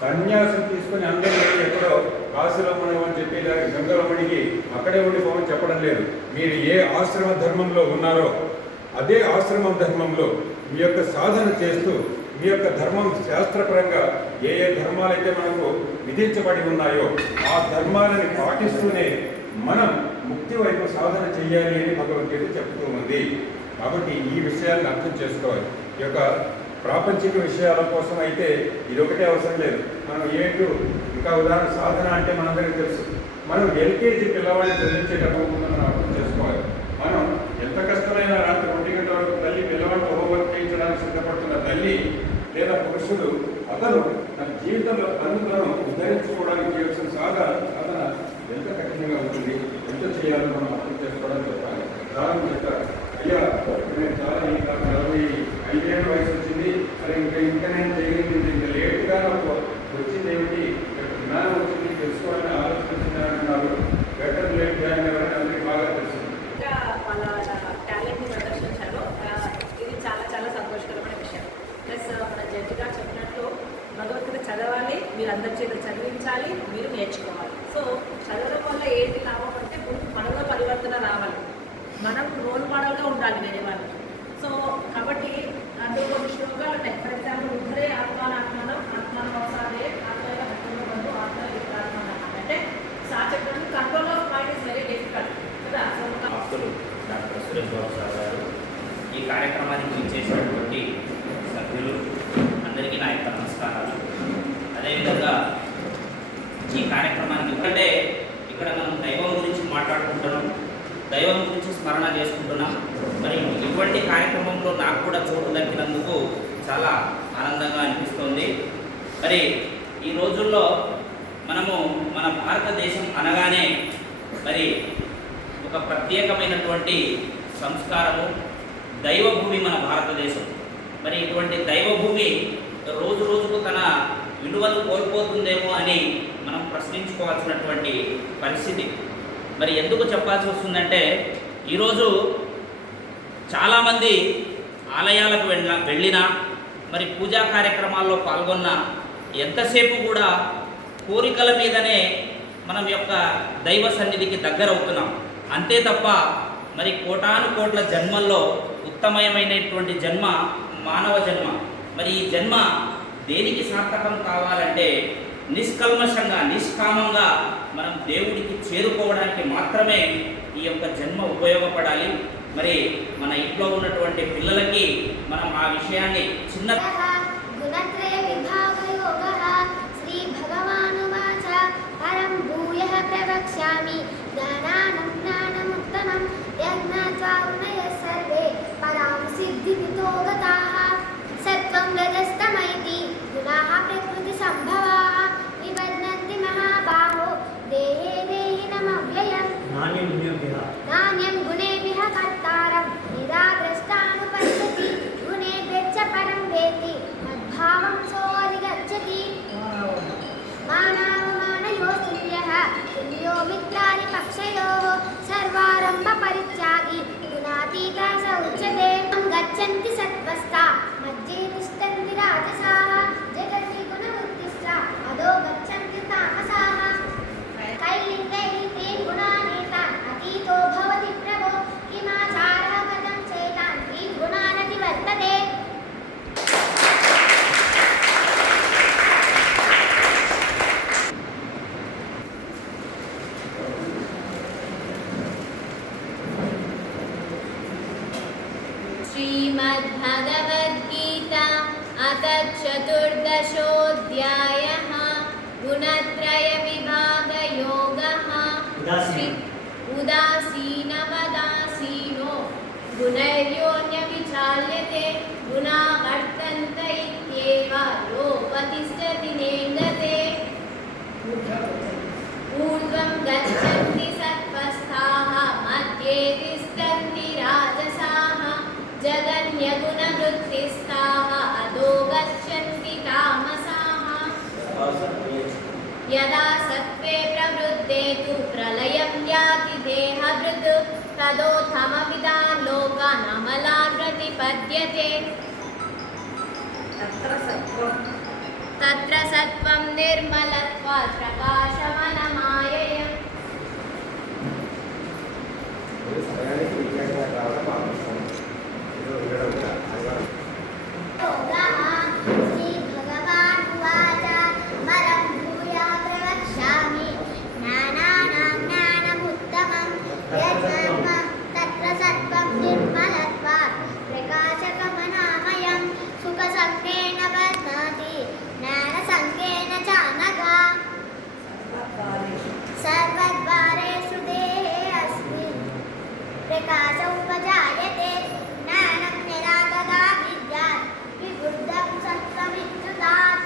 సన్యాసం తీసుకొని అందరూ ఎక్కడో కాశీలో అని చెప్పి గంగలో మునిగి అక్కడే ఉండిపోమని చెప్పడం లేదు. మీరు ఏ ఆశ్రమ ధర్మంలో ఉన్నారో అదే ఆశ్రమ ధర్మంలో మీ యొక్క సాధన చేస్తూ మీ యొక్క ధర్మం శాస్త్రపరంగా ఏ ఏ ధర్మాలైతే మనకు విధించబడి ఉన్నాయో ఆ ధర్మాలని పాటిస్తూనే మనం ముక్తి వైపు సాధన చేయాలి అని భగవద్గీత చెప్తూ ఉంది. కాబట్టి ఈ విషయాలను అర్థం చేసుకోవాలి. ఈ యొక్క ప్రాపంచిక విషయాల కోసం అయితే ఇది ఒకటే అవసరం లేదు. మనం ఏంటో ఇంకా ఉదాహరణ సాధన అంటే మనందరికీ తెలుసు. మనం ఎల్కేజీ పిల్లవాడిని చదివించేటప్పుడు మనం అర్థం చేసుకోవాలి. మనం ఎంత కష్టమైన రాత్రి 1 గంటల వరకు తల్లి పిల్లవాడిని హోంవర్క్ చేయించడానికి సిద్ధపడుతున్న తల్లి లేదా పురుషుడు అతను తన జీవితంలో తను ఉద్ధరించుకోవడానికి చేయాల్సిన సాధన ఎంత కఠినంగా ఉంటుంది, ఎంత చేయాలో మనం అర్థం చేసుకోవడానికి చెప్పాలి. ఉదాహరణ చెప్తారు, అయ్యా నేను చాలా ఇంకా 45 ఏళ్ళ వయసు వచ్చింది, అరే ఇంకా నేను చేయగలిగింది, ఇంకా లేట్గా నాకు వచ్చింది ఏమిటి, జ్ఞానం వచ్చింది, తెలుసుకోవాలని ఆలోచించింది అంటున్నారు. బెటర్ లేట్ కానీ ఎవరైనా అందరికీ బాగా తెలుసు. వాళ్ళ టాలెంట్ని ప్రదర్శించారు. ఇది చాలా చాలా సంతోషకరమైన విషయం. ప్లస్ మన జడ్జిగా చెప్పినట్టు భగవద్గీత చదవాలి, మీరు అందరి చేత చదివించాలి, మీరు నేర్చుకోవాలి. సో చదవడం వల్ల ఏంటి లాభం అంటే మనలో పరివర్తన రావాలి, మనం రోల్ మోడల్గా ఉండాలి వేరే వాళ్ళకి. సో కాబట్టి అందులో కొన్ని శ్లోకాలు ఉన్నాయి. ఫర్ ఎగ్జాంపుల్ ఉద్ధరే ఆత్మానం అవసరాలే ఆత్మగా భక్తులు బంధు ఆత్మ విప్రాత్మనం అంటే సాచడం control of mind is very difficult కదా. భక్తులు డాక్టర్ సురేష్ బాబు సార్ గారు ఈ కార్యక్రమానికి ఇచ్చేసినటువంటి సభ్యులు అందరికీ నా యొక్క నమస్కారాలు. అదేవిధంగా ఈ కార్యక్రమానికి ఎందుకంటే ఇక్కడ మనం దైవం గురించి మాట్లాడుకుంటున్నాం, దైవం గురించి స్మరణ చేసుకుంటున్నాం. మరి ఇటువంటి కార్యక్రమంలో నాకు కూడా చోటు దక్కినందుకు చాలా ఆనందంగా అనిపిస్తుంది. మరి ఈ రోజుల్లో మనము మన భారతదేశం అనగానే మరి ఒక ప్రత్యేకమైనటువంటి సంస్కారము, దైవభూమి మన భారతదేశం. మరి ఇటువంటి దైవభూమి రోజు రోజుకు తన విలువను కోల్పోతుందేమో అని మనం ప్రశ్నించుకోవాల్సినటువంటి పరిస్థితి. మరి ఎందుకు చెప్పాల్సి వస్తుందంటే ఈరోజు చాలామంది ఆలయాలకు వెళ్ళినా మరి పూజా కార్యక్రమాల్లో పాల్గొన్న ఎంతసేపు కూడా కోరికల మీదనే మనం యొక్క దైవ సన్నిధికి దగ్గరవుతున్నాం. అంతే తప్ప మరి కోటాను కోట్ల జన్మల్లో ఉత్తమమైనటువంటి జన్మ మానవ జన్మ. మరి ఈ జన్మ దేనికి సార్థకం కావాలంటే నిష్కల్మషంగా నిష్కామంగా మనం దేవుడికి చేరుకోవడానికి మాత్రమే ఈ యొక్క జన్మ ఉపయోగపడాలి. మరి మన ఇంట్లో ఉన్నటువంటి పిల్లలకి మనం ఆ విషయాన్ని చిన్న గుణత్రయ విభాగ యోగః శ్రీ భగవానువాచ పరం భూయః ప్రవక్ష్యామి జ్ఞానానం జ్ఞానముత్తమం యజ్ఞాత్వా ఉనయః సర్వే పరాం సిద్ధిమితో గతాః సత్వం రజస్తమైతి గుణాః ప్రకృతి సంభవాః నిబధ్నంతి మహాబాహో దేహే దేహినమవ్యయం నాణ్యం గుణేభ్యః కర్తారం యదా ద్రష్టానుపశ్యతి గుణేభ్యశ్చ పరం వేతి మద్భావం సోऽధిగచ్చతి మానవమానయోः తుల్యः తుల్యో మిత్రాణి పక్షయోः సర్వారంభ పరిత్యాగి గుణాతీతः స ఉచ్యతే గచ్చन्ति సత్వస్థా మధ్యే తిష్టन्ति రాజసాः జగతి గుణవృత్తిశ్చ అదో గచ్చन्ति తామసాः कैलिङ्गैः ते गुणानेतान् अतीतो भवति प्रभो किमाचारः कथं चेतान् कीं गुणानतिवर्तते श्रीमद्भगवद्गीता अथ चतुर्दशोऽध्यायः गुणत्रयविभागयोगः उदासीनवदासीनो गुणैर्योऽन्यविचाल्यते गुणा वर्तन्त इत्येव योपतिष्ठति नेङ्गते ऊर्ध्वं गच्छन्ति सत्त्वस्थाः मध्ये तिष्ठन्ति राजसाः जगन्यगुणवृत्तिस्थाः अधो गच्छन्ति तामसाः यदा सत्त्वे प्रवृद्धे तु प्रलयं याति देहभृत् तदोत्थमविदान् लोकान् अमलान् प्रतिपद्यते तत्र सत्त्वं तत्र सत्त्वं निर्मलत्वात् प्रकाशमनमाययम् श्रीभगवानुवाच वरं भूया प्रवक्ष्यामि ज्ञानानां ज्ञानमुत्तमं यज्ञ तत्र सत्त्वं निर्मलत्वात् प्रकाशकमनामयं सुखसङ्गेन बध्नाति ज्ञानसङ्गेन च नघा सर्वद्वारेषु देहे अस्मिन् प्रकाश उपजायते ज्ञानं निरागता विद्यात् विबुद्धं सत्त्वमित्युदात्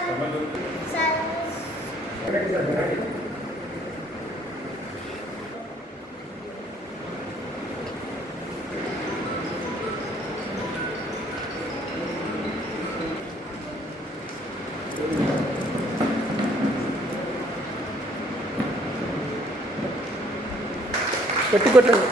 కొట్టుకొట్టండి.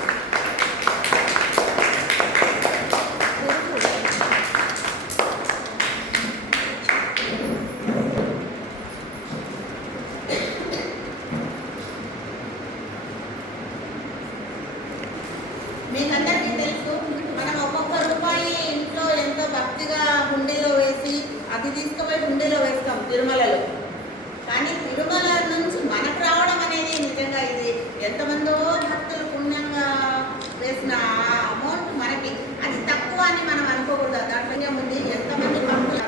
మీకందరికీ తెలుసు, మనం ఒక్కొక్క రూపాయి ఇంట్లో ఎంతో భక్తిగా హుండీలో వేసి అది తీసుకుపోయి హుండీలో వేస్తాం తిరుమలలో. కానీ తిరుమల నుంచి మనకు రావడం అనేది నిజంగా ఇది ఎంతమందో భక్తులు పుణ్యంగా వేసిన అమౌంట్ మనకి అది తక్కువ అని మనం అనుకోకూడదు. దాంట్లో ముందు ఎంతమంది భక్తులు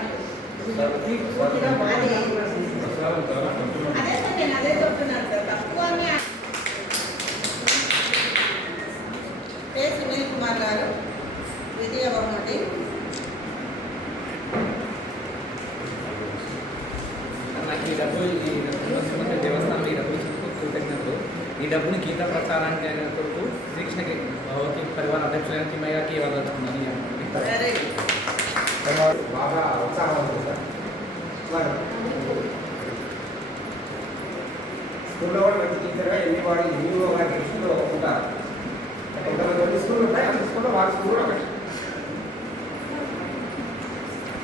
అదే సార్, నేను అదే చెప్తున్నాను సార్, తక్కువ అని. సునీల్ కుమార్ గారు, విజయ బహుమతి. నాకు ఈ డబ్బు దేవస్థానం ఈ డబ్బులు కృతజ్ఞతలు. ఈ డబ్బుని గీత ప్రచారానికి అయిన కొరకు శ్రీకృష్ణకి భగవతి పరివార అధ్యక్షులైన తిమ్మయ్యకి ఇవ్వగలుగుతున్నాను. బాగా ఉత్సాహం ఉంది సార్. స్కూల్లో కూడా మంచి టీచర్గా ఎన్ని వాడు